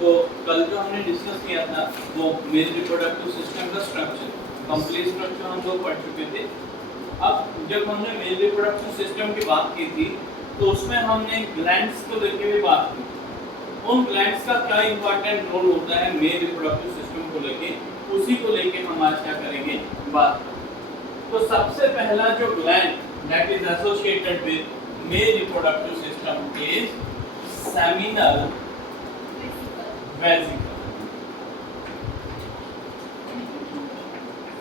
तो कल जो हमने डिस्कस किया था वो मेल रिप्रोडक्टिव सिस्टम का स्ट्रक्चर, कंप्लीट स्ट्रक्चर हम लोग पढ़ चुके थे। अब जब हमने मेल रिप्रोडक्टिव सिस्टम की बात की थी तो उसमें हमने ग्लैंड्स को लेकर भी बात की। उन ग्लैंड्स का क्या इंपॉर्टेंट रोल होता है मेल रिप्रोडक्टिव सिस्टम को लेके, उसी को लेके हम आज क्या करेंगे, बात। तो सबसे पहला जो gland that is associated with male reproductive system is seminal vesicle.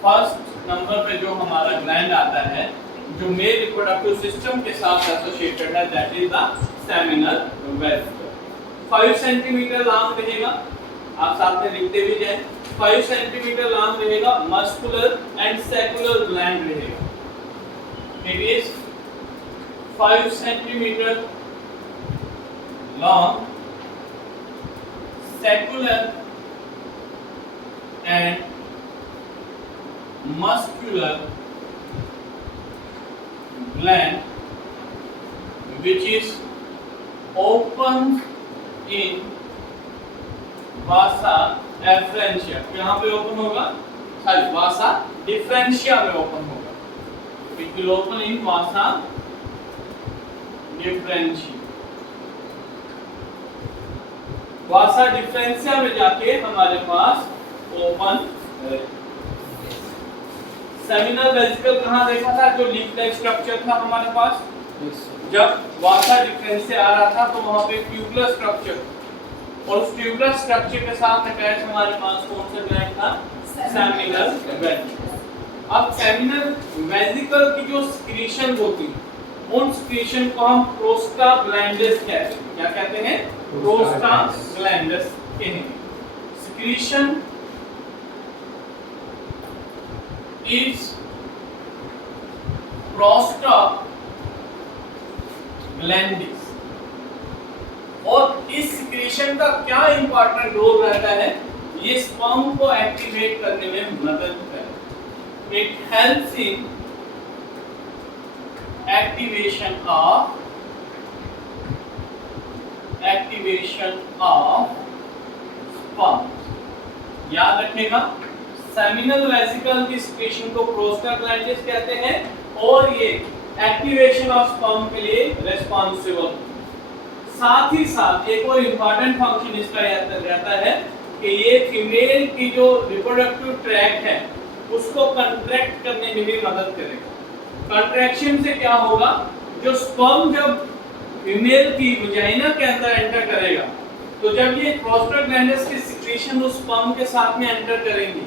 First number पे जो हमारा ग्लैंड आता है जो मेल रिप्रोडक्टिव सिस्टम के साथ एसोसिएटेड है that is the seminal vesicle. 5 centimetre long रहेगा, आप साथ में लिखते भी जाएं। 5 सेंटीमीटर लॉन्ग रहेगा, मस्कुलर एंड सेकुलर ग्लैंड रहेगा। It is 5 centimetre long, secular and muscular gland which is open in vasa efferentia। यहाँ पे ओपन होगा, सॉरी vasa differentia में ओपन होगा। It will open in vasa differentia। vasa differentia में जाके हमारे पास open है। सेमिनल वेसिकल कहाँ देखा था, जो लीफ लाइक स्ट्रक्चर था हमारे पास। जब वासा डिफरेंस से आ रहा था तो वहां पे ट्यूबुलर स्ट्रक्चर, और उस ट्यूबुलर स्ट्रक्चर के साथ अटैच हमारे पास कौन सा ग्लैंड था, सेमिनल वेसिकल। अब सेमिनल वेसिकल की जो सिक्रीशन होती है उन सिक्रीशन को हम प्रोस्टाग्लैंडिस कहते हैं। क्या कहते हैं, प्रोस्टाग्लैंडिस कहेंगे। Secretion is prostaglandins। और इस सिक्रीशन का क्या इंपॉर्टेंट रोल रहता है, ये स्पर्म को एक्टिवेट करने में मदद करता है। It helps in activation of sperm. याद रखिएगा, सेमिनल वेसिकल की सिक्रीशन को प्रोस्टाग्लैंडिस कहते हैं और ये एक्टिवेशन ऑफ स्पर्म के लिए रिस्पांसिबल। साथ ही साथ एक और इंपॉर्टेंट फंक्शन इसका रहता है कि ये फीमेल की जो रिप्रोडक्टिव ट्रैक्ट है उसको कंट्रैक्ट करने में भी मदद करेगा। कंट्रैक्शन से क्या होगा, जो स्पर्म जब फीमेल की वजाइना के अंदर एंटर करेगा तो जब ये प्रोस्टाग्लैंडिस की सिक्रीशन उस स्पर्म के साथ में एंटर करेंगी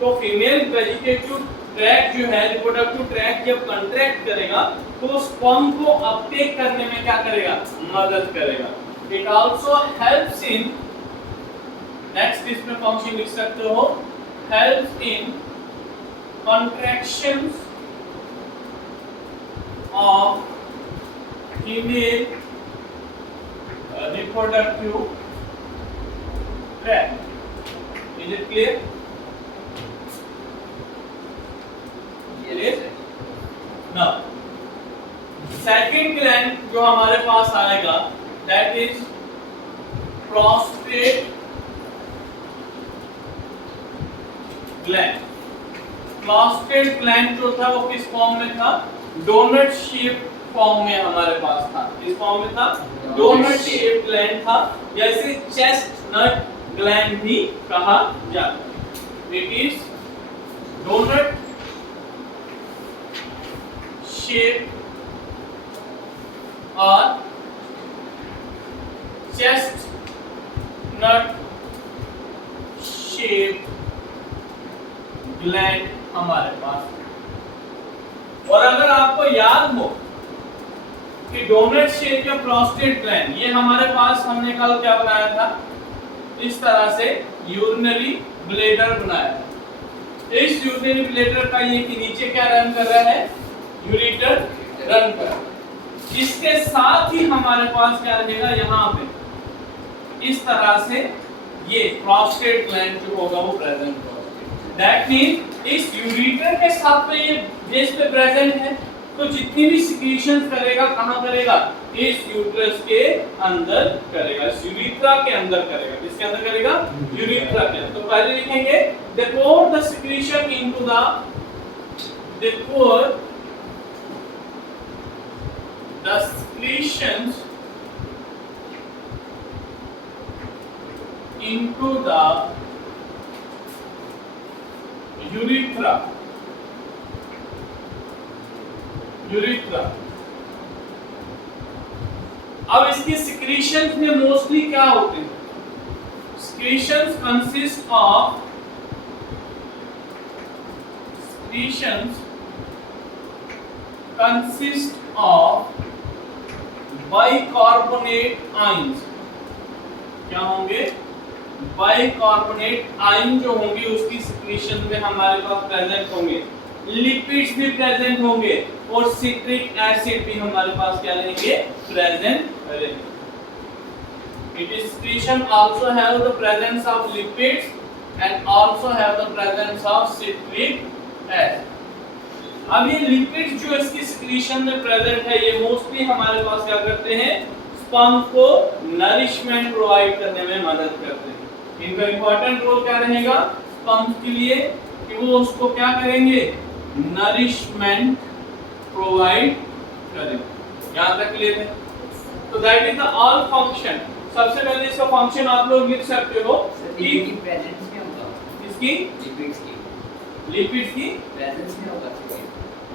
तो फीमेल वेजिटेटिव ट्रैक्ट जो है, रिप्रोडक्टिव ट्रैक्ट जब कंट्रैक्ट करेगा तो स्पर्म को अपटेक करने में क्या करेगा, मदद करेगा। It also helps in, next इसमें फंक्शन लिख सकते हो, helps in contractions of female reproductive tract. Is it clear? Now, second gland जो हमारे पास आएगा that is prostate gland। prostate gland जो था वो किस फॉर्म में था, डोनट शेप फॉर्म में हमारे पास था। किस फॉर्म में था, डोनट शेप ग्लैंड था, जैसे चेस्टनट ग्लैंड भी कहा जाता है। इट इज डोनट शेप और चेस्टनट शेप ग्लैंड हमारे पास। और अगर आपको याद हो कि डोनट शेप या प्रोस्टेट ग्लैंड, ये हमारे पास हमने कल क्या बनाया था, इस तरह से यूरिनरी ब्लैडर बनाया था। इस यूरिनरी ब्लैडर का ये कि नीचे क्या रन कर रहा है, यूरेटर रन कर। इसके साथ ही हमारे पास क्या रहेगा, यहाँ पे इस तरह से ये प्रोस्टेट ग्लैंड जो होगा वो प्रेजेंट होगा। दैट मीन इस यूरेटर के साथ में ये बेस पे प्रेजेंट है तो जितनी भी सिक्रीशंस करेगा कहाँ करेगा, इस यूट्रस के अंदर करेगा, इस यूरिथ्रा के अंदर करेगा। किसके अंदर करेगा, यूरिथ्रा के अंदर। तो पहले लिखेंगे they pour the secretion into the secretions into the urethra। अब इसके सिक्रीशंस में मोस्टली क्या होते हैं, secretions consist of bicarbonate ions। क्या होंगे, बाइकार्बोनेट आयन जो होंगे उसकी सिक्रीशन में हमारे पास प्रेजेंट होंगे, लिपिड्स भी प्रेजेंट होंगे और सिट्रिक एसिड भी हमारे पास क्या रहेंगे, प्रेजेंट रहेंगे। It is secretion also have the presence of lipids and also have the presence of citric acid। अब ये लिपिड्स जो इसकी सिक्रीशन में प्रेजेंट है ये मोस्टली हमारे पास क्या करते हैं, स्पर्म को नरिशमेंट प्रोवाइड करने में मदद करते हैं। इनका इंपॉर्टेंट रोल क्या रहेगा स्पर्म के लिए कि वो उसको क्या करेंगे, नरिशमेंट प्रोवाइड करेंगे। यहां तक क्लियर है। तो that is the all function. सबसे पहले इसका फंक्शन आप लोग लिख सकते हो कि प्रेजेंस में होगा, इसकी लिपिड्स की प्रेजेंस में होगा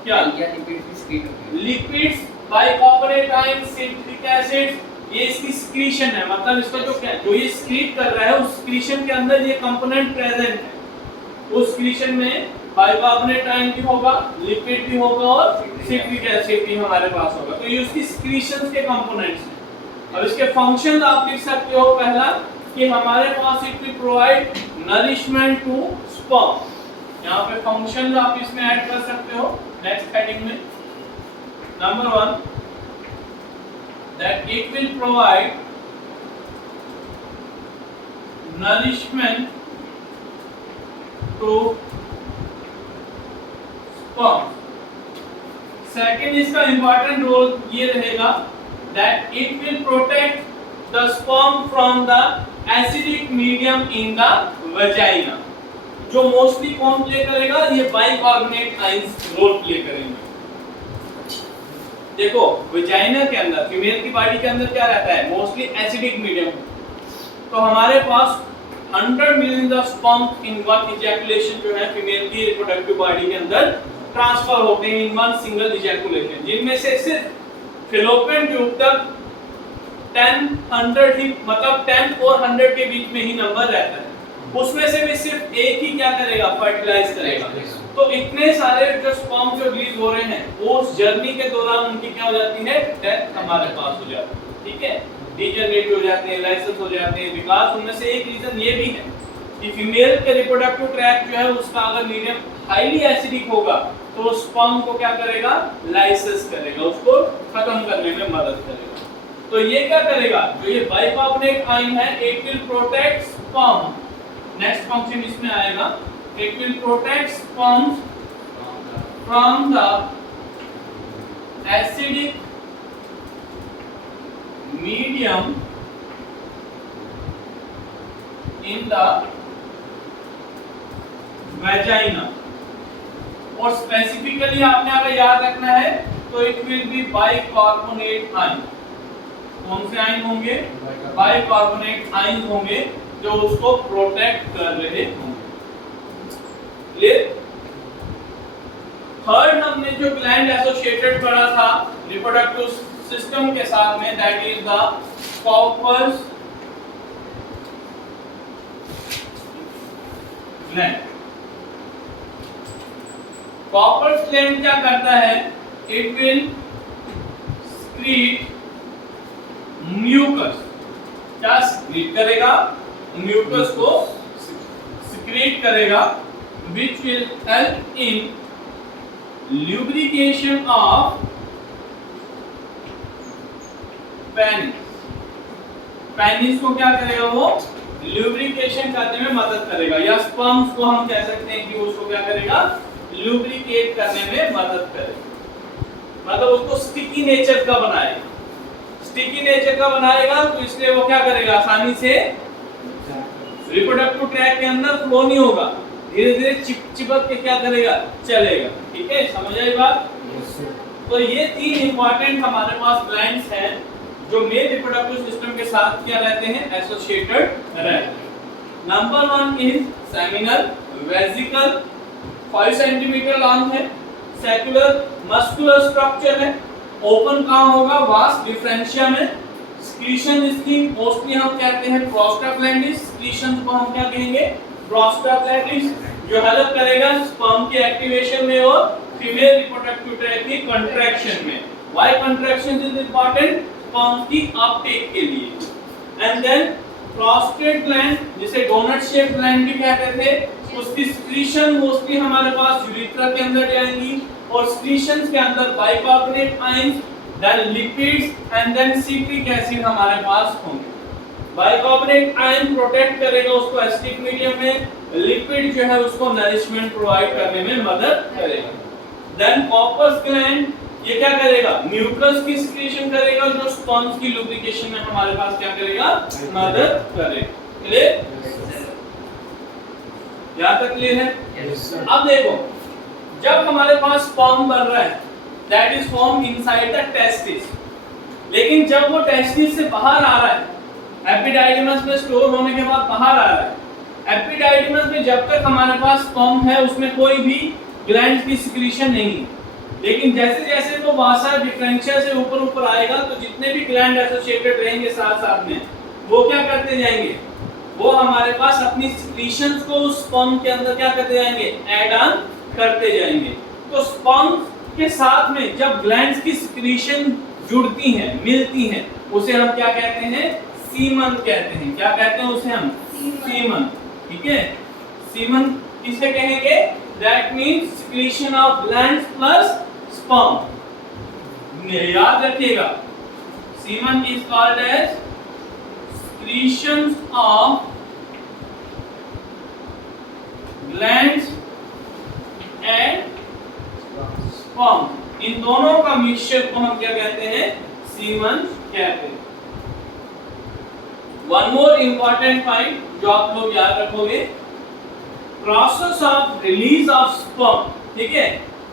क्या, या लिपिड्स की स्क्रीन होगी, lipids bicarbonate ion citric acid ये इसकी सिक्रीशन है। मतलब इसका जो क्या जो ये सिक्रीट कर रहा है उस सिक्रीशन के अंदर ये कंपोनेंट प्रेजेंट है। उस सिक्रीशन में बाइकार्बोनेट आयन भी होगा, लिपिड भी होगा और सिट्रिक एसिड भी हमारे पास होगा। तो ये उसकी सिक्रीशंस के कंपोनेंट्स हैं। अब इसके फंक्शंस आप लिख सकते हो, पहला कि हमारे पास it will provide nourishment to sperm. यहाँ पे फंक्शंस आप इसमें ऐड कर सकते हो नेक्स्ट हेडिंग में। Number 1 that it will provide nourishment to sperm। Second इसका इंपॉर्टेंट रोल ये रहेगा that it will protect the sperm from the acidic medium in the vagina। जो मोस्टली कौन प्ले करेगा, ये बाइकार्बोनेट आयंस रोल प्ले करेंगे। देखो वजाइना के अंदर फीमेल की बॉडी के अंदर क्या रहता है, मोस्टली एसिडिक मीडियम। तो हमारे पास 100 million of sperm in one ejaculation जो है फीमेल की रिप्रोडक्टिव बॉडी के अंदर ट्रांसफर होते हैं इन वन सिंगल इजैकुलेशन, जिनमें से सिर्फ फैलोपियन ट्यूब तक 10 100 ही मतलब 10 और 100 के बीच में ही नंबर रहता है। उसमें से भी सिर्फ एक ही क्या करेगा, फर्टिलाइज करेगा। तो इतने सारे जो स्पर्म जो रिलीज हो रहे हैं वो उस जर्नी के दौरान उनकी क्या हो जाती है, डेथ हमारे पास हो जाती है। ठीक है, डीजनरेट हो जाते हैं, लाइसेंस हो जाते हैं, विकास। उनमें से एक रीजन ये भी है कि फीमेल के रिप्रोडक्टिव ट्रैक्ट जो है उसका अगर मीडियम हाईली एसिडिक होगा तो स्पर्म को क्या करेगा, लाइसेंस करेगा, उसको खत्म करने में मदद करेगा। तो ये क्या करेगा, जो ये बाइकार्बोनेट आयन है it will protect sperm. Next function इसमें आएगा, it will protect sperms from the acidic medium in the vagina। और स्पेसिफिकली आपने अगर याद रखना है तो it will be bicarbonate ion. कौन से आयन होंगे, बाइकार्बोनेट आयन होंगे जो उसको प्रोटेक्ट कर रहे होंगे। थर्ड हमने जो ग्लैंड एसोसिएटेड पढ़ा था रिप्रोडक्टिव सिस्टम के साथ में, that is the Cowper's gland. Cowper's gland क्या करता है, इट विल secrete म्यूकस। क्या secrete करेगा, म्यूकस को secrete करेगा which will help in lubrication of penis। Penis को क्या करेगा, वो lubrication करने में मदद करेगा, या स्पर्म्स को हम कह सकते हैं कि उसको क्या करेगा, lubricate करने में मदद करेगा। मतलब उसको स्टिकी नेचर का बनाएगा। स्टिकी नेचर का बनाएगा तो इसलिए वो क्या करेगा, आसानी से रिप्रोडक्टिव ट्रैक्ट के अंदर फ्लो नहीं होगा, धीरे धीरे चिपक के क्या करेगा, चलेगा। ठीक है, समझ आई बात? तो ये 3 इंपॉर्टेंट हमारे पास ग्लैंड्स हैं जो मेल रिप्रोडक्टिव सिस्टम के साथ क्या रहते हैं, एसोसिएटेड रहते हैं। Number 1 is seminal vesicle, 5 centimetre long है, सेक्युलर मस्कुलर स्ट्रक्चर है, ओपन कहाँ होगा, वास डिफरेंशिया में। स्क्रीशन इसकी मोस्टली हम कहते हैं प्रोस्टाग्लैंडिस, स्क्रीशन को हम क्या कहेंगे, प्रोस्टाग्लैंडिस, जो हेल्प करेगा स्पर्म की एक्टिवेशन में और फीमेल रिप्रोडक्टिव ट्रैक्ट की कंट्रैक्शन में। Why contraction is important, sperm की अपटेक के लिए। एंड देन प्रोस्टेट ग्लैंड, जिसे डोनट शेप ग्लैंड भी कहते थे, उसकी स्क्रीशन मोस्टली हमारे पास यूरेथ्रा के अंदर जाएंगी और स्क्रीशंस के अंदर bicarbonate ions, then lipids and then citric acid हमारे पास होंगे। बाइकार्बोनेट आयन प्रोटेक्ट करेगा उसको एसिडिक मीडियम में, लिपिड जो है उसको नरिशमेंट प्रोवाइड करने में मदद करेगा। देन कॉर्पस ग्लैंड, ये क्या करेगा, म्यूकस की सिक्रीशन करेगा जो स्पर्म्स की लुब्रिकेशन में हमारे पास क्या करेगा, मदद करेगा। क्लियर? यहाँ तक क्लियर है? अब देखो, जब हमारे पास स्पर्म बन रहा है that is form inside the testis, लेकिन जब वो टेस्टिस से बाहर आ रहा है, एपिडाइडिमस में स्टोर होने के बाद बाहर आ रहा है, एपिडाइडिमस में जब तक हमारे पास स्पर्म है उसमें कोई भी ग्लैंड की सिक्रीशन नहीं है, लेकिन जैसे जैसे वो वासा डिफरेंशिया से ऊपर ऊपर आएगा तो जितने भी ग्लैंड एसोसिएटेड रहेंगे साथ साथ में, वो क्या करते जाएंगे, वो हमारे पास अपनी सिक्रीशंस को उस स्पर्म के अंदर क्या करते जाएंगे, ऐड ऑन करते जाएंगे। तो स्पर्म के साथ में जब ग्लैंड्स की सिक्रीशन जुड़ती हैं, मिलती हैं, उसे हम क्या कहते हैं, सीमन कहते हैं। क्या कहते हैं उसे हम, सीमन। ठीक है, सीमन किसे कहेंगे, that means secretion of glands plus sperm. याद रखिएगा, semen is called as secretions of glands and sperm, इन दोनों का मिक्सचर को हम क्या कहते हैं, सीमन कहते हैं। वन मोर इंपॉर्टेंट पॉइंट जो आप लोग याद रखोगे, process of release of sperm, ठीक है,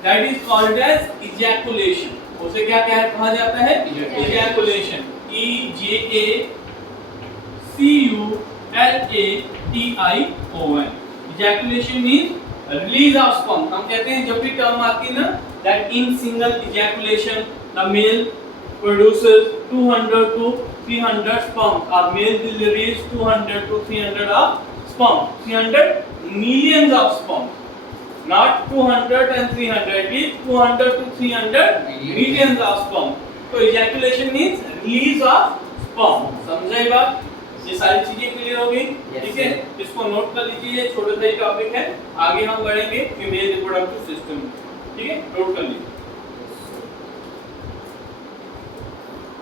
that is called as ejaculation. उसे क्या कहा जाता है, ejaculation. EJACULATION। Ejaculation means release of sperm। हम कहते हैं जब भी टर्म आती है ना, that in single ejaculation the male produces 200 to 300 sperm, or male will release 200 to 300 of sperm, 300 millions of sperm, not 200 and 300, it is 200 to 300 millions of sperm। तो ejaculation means release of sperm। समझाई बात? ये सारी चीजें clear हो गई? ठीक है, इसको नोट कर लीजिए, छोटा सा ही टॉपिक है, आगे हम बढ़ेंगे फीमेल रिप्रोडक्टिव सिस्टम। ठीक है, नोट कर लीजिए।